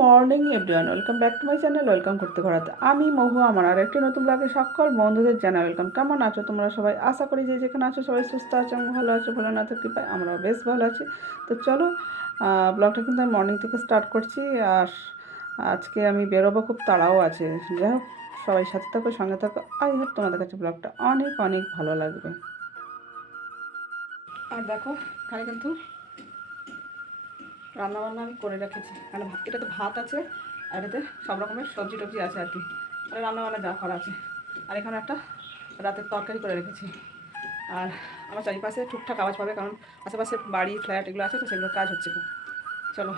Morning everyone, welcome back to my channel. Welcome করতে ঘোরাতে আমি মহু। আমার আর একটি নতুন ব্লগে সকল বন্ধুদের জানাই ওয়েলকাম। কেমন আছো তোমরা সবাই? আশা করি যে যেখানে আছো সবাই সুস্থ আছো এবং ভালো আছো, ভালো না তো কৃপায় আমরাও বেশ ভালো আছি। তো চলো, ব্লগটা কিন্তু আমি মর্নিং থেকে স্টার্ট করছি। আর আজকে আমি বেরোবো, খুব তাড়াও আছে। যাই হোক, সবাই সাথে থাকো, সঙ্গে থাকো। আই হোপ তোমাদের কাছে ব্লগটা অনেক অনেক ভালো লাগবে। আর দেখো, এখানে কিন্তু রান্নাবান্না আমি করে রেখেছি। মানে এটাতে ভাত আছে আর এটাতে সব রকমের সবজি টবজি আছে আর কি, মানে রান্নাবান্না যা করা আছে। আর এখানে একটা রাতের তরকারি করে রেখেছি। আর আমার চারিপাশে টুকটাক আওয়াজ পাবে, কারণ আশেপাশে বাড়ি ফ্ল্যাট এগুলো আছে, তো সেগুলোর কাজ হচ্ছে খুব। চলো,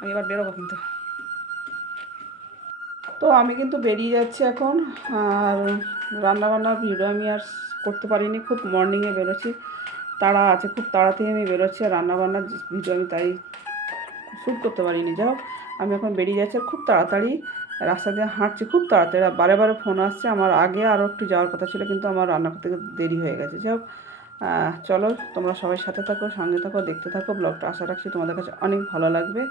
আমি এবার বেরোবো কিন্তু। তো আমি কিন্তু বেরিয়ে যাচ্ছি এখন। আর রান্নাবান্নার ভিডিও আমি আর করতে পারিনি, খুব মর্নিংয়ে বেরোচ্ছি, তাড়া আছে, খুব তাড়াতাড়ি আমি বেরোচ্ছি। আর রান্নাবান্নার ভিডিও আমি তাই শ্যুট করতে পারিনি। যাই হোক, আমি এখন বেরিয়ে যাচ্ছি, খুব তাড়াতাড়ি রাস্তা দিয়ে হাঁটছি, খুব তাড়াতাড়ি। বারে বারে ফোন আসছে, আমার আগে আরও একটু যাওয়ার কথা ছিল, কিন্তু আমার রান্না করতে দেরি হয়ে গেছে। যাই হোক, চলো তোমরা সবাই সাথে থাকো, সঙ্গে থাকো, দেখতে থাকো ব্লগটা। আশা রাখছি তোমাদের কাছে অনেক ভালো লাগবে।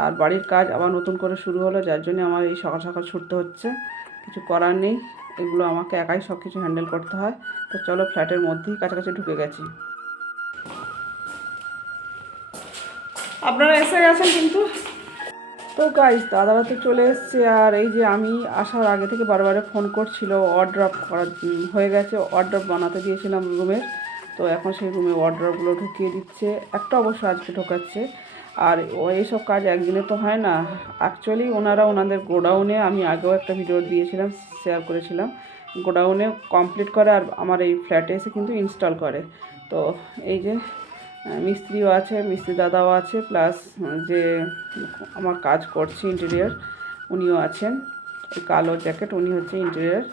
আর বাড়ির কাজ আবার নতুন করে শুরু হলো, যার জন্য আমার এই সকাল সকাল ছুটতে হচ্ছে, কিছু করার নেই। এগুলো আমাকে একাই সব কিছু হ্যান্ডেল করতে হয়। তো চলো, ফ্ল্যাটের মধ্যেই কাছাকাছি ঢুকে গেছি। আপনারা এসে গেছেন কিন্তু। তো গাইস, দাদারা তো চলে এসছে। আর এই যে আমি আসার আগে থেকে বারবার ফোন করছিল, অর্ড্রপ করা হয়ে গেছে, অর্ড্রপ বানাতে দিয়েছিলাম রুমের। তো এখন সেই রুমে অর্ড্রপগুলো ঢুকিয়ে দিচ্ছে, একটা অবশ্য আজকে ঢোকাচ্ছে। আর এইসব কাজ একদিনে তো হয় না। অ্যাকচুয়ালি ওনারা ওনাদের গোডাউনে, আমি আগেও একটা ভিডিও দিয়েছিলাম, শেয়ার করেছিলাম, গোডাউনে কমপ্লিট করে আর আমার এই ফ্ল্যাটে এসে কিন্তু ইনস্টল করে। তো এই যে মিস্ত্রিও আছে, মিস্ত্রি দাদাও আছে, প্লাস যে আমার কাজ করছে ইন্টেরিয়ার, উনিও আছেন। এই কালো জ্যাকেট, উনি হচ্ছে ইন্টেরিয়ার।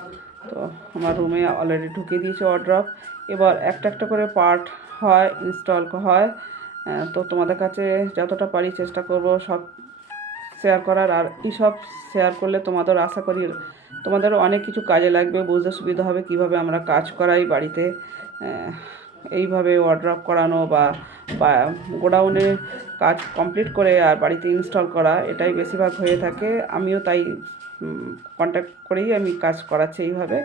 তো আমার রুমে অলরেডি ঢুকিয়ে দিয়েছে অর্ড্রপ। এবার একটা একটা করে পার্ট হয়, ইনস্টল হয়। তো তোমাদের কাছে যতটা পারি চেষ্টা করব সব শেয়ার করার। আর এইসব শেয়ার করলে তোমাদের, আশা করি তোমাদেরও অনেক কিছু কাজে লাগবে, বুঝতে সুবিধা হবে কীভাবে আমরা কাজ করাই বাড়িতে। এইভাবে ওয়ার্ড্রপ করানো বা গোডাউনে কাজ কমপ্লিট করে আর বাড়িতে ইনস্টল করা, এটাই বেশিরভাগ হয়ে থাকে। আমিও তাই কন্ট্যাক্ট করেই আমি কাজ করাচ্ছি এইভাবে।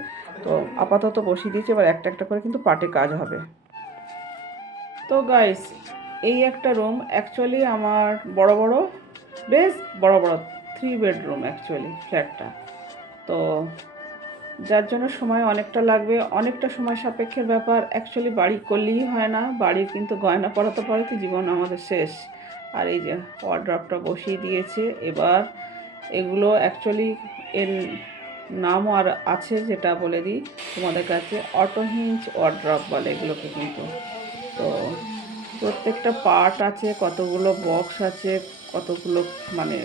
তো আপাতত বসিয়ে দিয়েছি, এবার একটা একটা করে কিন্তু পার্টে কাজ হবে। তো গাইস, এই একটা রুম অ্যাকচুয়ালি আমার বড় বড়, বেশ বড় বড় 3 বেডরুম অ্যাকচুয়ালি ফ্ল্যাটটা। তো যার জন্য সময় অনেকটা লাগবে, অনেকটা সময় সাপেক্ষের ব্যাপার। অ্যাকচুয়ালি বাড়ি করলেই হয় না, বাড়ির কিন্তু গয়না পড়াতে পড়াতে জীবন আমাদের শেষ। আর এই যে ওয়ার্ড্রপটা বসিয়ে দিয়েছে। এবার এগুলো অ্যাকচুয়ালি এর নামও আর আছে, যেটা বলে দিই তোমাদের কাছে, অটো হিঞ্জ ওয়ার্ড্রপ বলে এগুলোকে কিন্তু। তো প্রত্যেকটা পার্ট আছে, কতগুলো বক্স আছে, কতগুলো মানে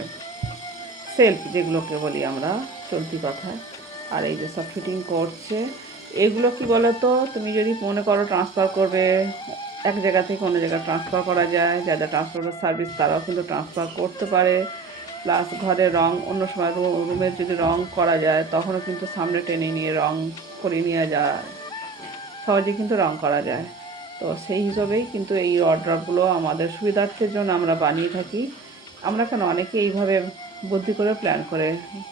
সেলফ যেগুলোকে বলি আমরা চলতি কথায়। আর এই যে সব ফিটিং করছে। এগুলো কি বলো তো, তুমি যদি মনে করো ট্রান্সফার করবে, এক জায়গা থেকে অন্য জায়গায় ট্রান্সফার করা যায়, যাদের ট্রান্সফার সার্ভিস তারাও কিন্তু ট্রান্সফার করতে পারে। প্লাস ঘরের রং, অন্য সময় রুমের যদি রং করা যায় তখনও কিন্তু সামনে টেনে নিয়ে রং করে নিয়ে যায়, সহজে কিন্তু রং করা যায়। তো সেই হিসাবেই কিন্তু এই ওয়ার্ড্রপগুলো আমাদের সুবিধার্থের জন্য আমরা বানিয়ে থাকি। আমরা কেন, অনেকে এইভাবে বুদ্ধি করে প্ল্যান করে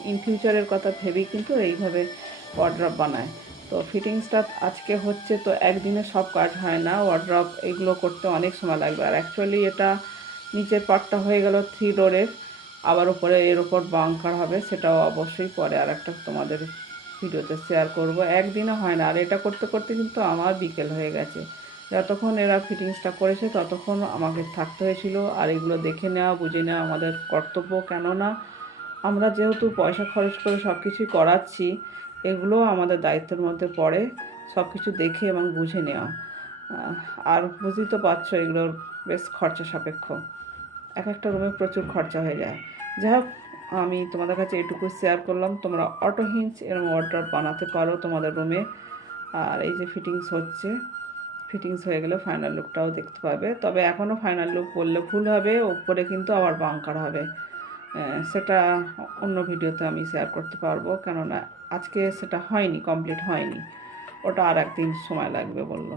ইন ফিউচারের কথা ভেবেই কিন্তু এইভাবে ওয়ার্ড্রপ বানায়। তো ফিটিংসটা আজকে হচ্ছে, তো একদিনে সব কাজ হয় না, ওয়ার্ড্রপ এগুলো করতে অনেক সময় লাগবে। আর অ্যাকচুয়ালি এটা নিচের পার্টটা হয়ে গেল 3 ডোরের, আবার উপরে এর ওপর বাঙ্কার হবে, সেটাও অবশ্যই পরে আর একটা তোমাদের ভিডিওতে শেয়ার করব। একদিনে হয় না। আর এটা করতে করতে কিন্তু আমার বিকেল হয়ে গেছে। যতক্ষণ এরা ফিটিংসটা করেছে ততক্ষণ আমাকে থাকতে হয়েছিল। আর এগুলো দেখে নেওয়া, বুঝে নেওয়া আমাদের কর্তব্য। কেননা আমরা যেহেতু পয়সা খরচ করে সব কিছুই করাচ্ছি, এগুলো আমাদের দায়িত্বের মধ্যে পড়ে, সব কিছু দেখে এবং বুঝে নেওয়া। আর বুঝতেই তো পারছো, এগুলোর বেশ খরচা সাপেক্ষ, এক একটা রুমে প্রচুর খরচা হয়ে যায়। যাই হোক, আমি তোমাদের কাছে এটুকু শেয়ার করলাম, তোমরা অটো হিঞ্জ এরকম ওয়ার্ড্রপ বানাতে পারো তোমাদের রুমে। আর এই যে ফিটিংস হচ্ছে, ফিটিংস হয়ে গেলে ফাইনাল লুকটাও দেখতে পাবে। তবে এখনও ফাইনাল লুক বললে ভুল হবে, ওপরে কিন্তু আবার বাঙ্কার হবে। সেটা অন্য ভিডিওতে আমি শেয়ার করতে পারবো, কেননা আজকে সেটা হয়নি, কমপ্লিট হয়নি, ওটা আর একদিন সময় লাগবে বললো।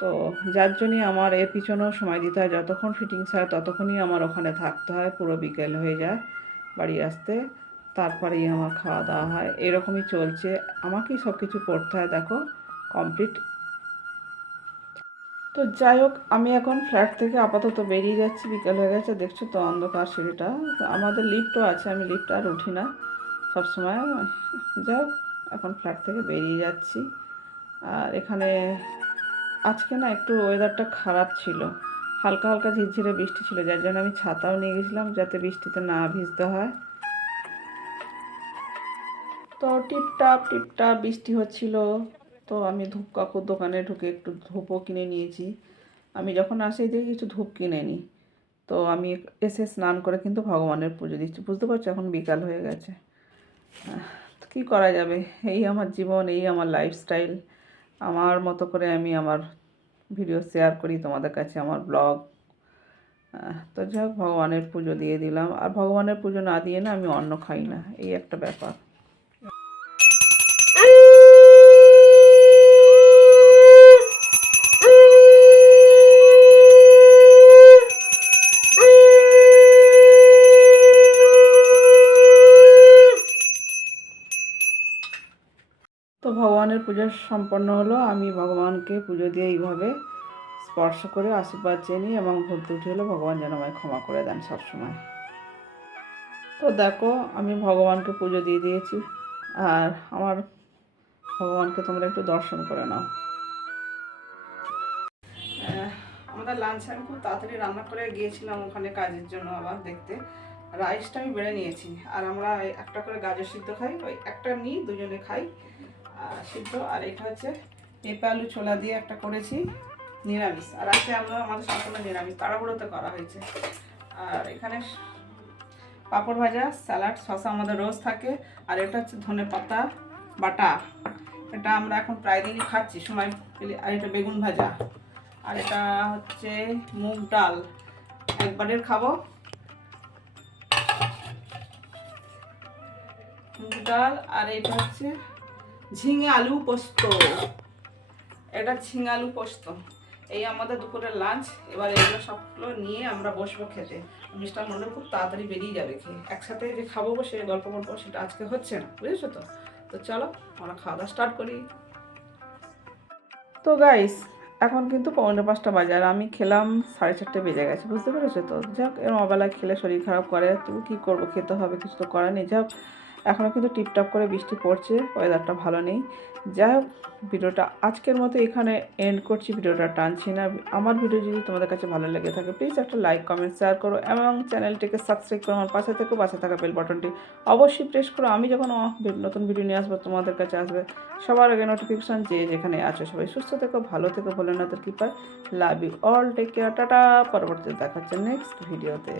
তো যার জন্যই আমার এর পিছনেও সময় দিতে হয়, যতক্ষণ ফিটিংস হয় ততক্ষণই আমার ওখানে থাকতে হয়, পুরো বিকেল হয়ে যায়। বাড়ি আসতে, তারপরেই আমার খাওয়া দাওয়া হয়। এরকমই চলছে, আমাকেই সব কিছু করতে হয়। দেখো কমপ্লিট। তো যাই হোক, আমি এখন ফ্ল্যাট থেকে আপাতত বেরিয়ে যাচ্ছি, বিকেল হয়ে গেছে, দেখছো তো অন্ধকার সিঁড়িটা। আমাদের লিফটও আছে, আমি লিফট আর উঠি না সবসময়। যাই হোক, এখন ফ্ল্যাট থেকে বেরিয়ে যাচ্ছি। আর এখানে আজকে না একটু ওয়েদারটা খারাপ ছিল, হালকা হালকা ঝিরঝিরে বৃষ্টি ছিল, যার জন্য আমি ছাতাও নিয়ে গেছিলাম যাতে বৃষ্টিতে না ভিজতে হয়। তো টিপটাপ টিপটাপ বৃষ্টি হচ্ছিল। তো আমি ধূপ কাকুর দোকানে ঢুকে একটু ধূপও কিনে নিয়েছি। আমি যখন আসি দেখি কিছু ধূপ কিনে নিই। তো আমি এসে স্নান করে কিন্তু ভগবানের পুজো দিচ্ছি, বুঝতে পারছো, এখন বিকাল হয়ে গেছে। তো কী করা যাবে, এই আমার জীবন, এই আমার লাইফস্টাইল। আমার মতো করে আমি আমার ভিডিও শেয়ার করি তোমাদের কাছে, আমার ব্লগ। তো যাই হোক, ভগবানের পুজো দিয়ে দিলাম। আর ভগবানের পুজো না দিয়ে না আমি অন্ন খাই না, এই একটা ব্যাপার। তো ভগবানের পুজো সম্পন্ন হলো। আমি ভগবানকে পুজো দিয়ে এইভাবে স্পর্শ করে আশীর্বাদ চেয়ে নিই এবং ভর্তি উঠে হলো ভগবান যেন আমায় ক্ষমা করে দেন সবসময়। তো দেখো, আমি ভগবানকে পুজো দিয়ে দিয়েছি। আর আমার ভগবানকে তোমরা একটু দর্শন করে নাও। আমাদের লাঞ্চে আমি খুব তাড়াতাড়ি রান্না করে গিয়েছিলাম ওখানে কাজের জন্য, আবার দেখতে রাইসটা আমি বেড়ে নিয়েছি। আর আমরা একটা করে গাজর সিদ্ধ খাই, ওই একটা নিই, দুজনে খাই সিদ্ধ। আর এটা হচ্ছে পেঁপে আলু ছোলা দিয়ে একটা করেছি নিরামিষ। আর আজকে আমরা আমাদের সম্পূর্ণ নিরামিষ, তাড়াহুড়োতে করা হয়েছে। আর এখানে পাঁপড় ভাজা, স্যালাড, শসা আমাদের রোজ থাকে। আর এটা হচ্ছে ধনে পাতা বাটা, এটা আমরা এখন প্রায় দিনই খাচ্ছি সময় পেলে। আর এটা বেগুন ভাজা। আর এটা হচ্ছে মুগ ডাল, একবারের খাবো মুগ ডাল। আর এটা হচ্ছে ঝিঙে আলু পোস্ত, এটা ঝিঙে আলু পোস্ত। এই আমাদের দুপুরের লাঞ্চ। এবার এগুলো সবগুলো নিয়ে আমরা বসবো খেতে। মিষ্টার মনে খুব তাড়াতাড়ি বেরিয়ে যাবে খেয়ে, একসাথে যে খাবো বসে গল্প করবো সেটা আজকে হচ্ছে না, বুঝেছো তো। তো চলো আমরা খাওয়া দাওয়া স্টার্ট করি। তো গাইস, এখন কিন্তু 4:45 বাজে, আর আমি খেলাম 4:30 বেজে গেছে, বুঝতে পেরেছো তো। যাক, এরম অবেলায় খেলে শরীর খারাপ করে, তবু কী করবো, খেতে হবে, কিছু তো করার নেই। যাক, এখনও কিন্তু টিপটাপ করে বৃষ্টি পড়ছে, ওয়েদারটা ভালো নেই। যাই হোক, ভিডিওটা আজকের মতো এখানে এন্ড করছি, ভিডিওটা টানছি না। আমার ভিডিও যদি তোমাদের কাছে ভালো লেগে থাকে প্লিজ একটা লাইক কমেন্ট শেয়ার করো এবং চ্যানেলটিকে সাবস্ক্রাইব করো। আমার পাশে থেকে পাশে থাকা বেল বাটনটি অবশ্যই প্রেস করো। আমি যখন নতুন ভিডিও নিয়ে আসবো তোমাদের কাছে আসবে সবার আগে নোটিফিকেশান। যে যেখানে আছো সবাই সুস্থ থেকো, ভালো থেকো, ভোলেনাথের কৃপায়। Love you all, take care, tata. পরবর্তীতে দেখা হচ্ছে নেক্সট ভিডিওতে।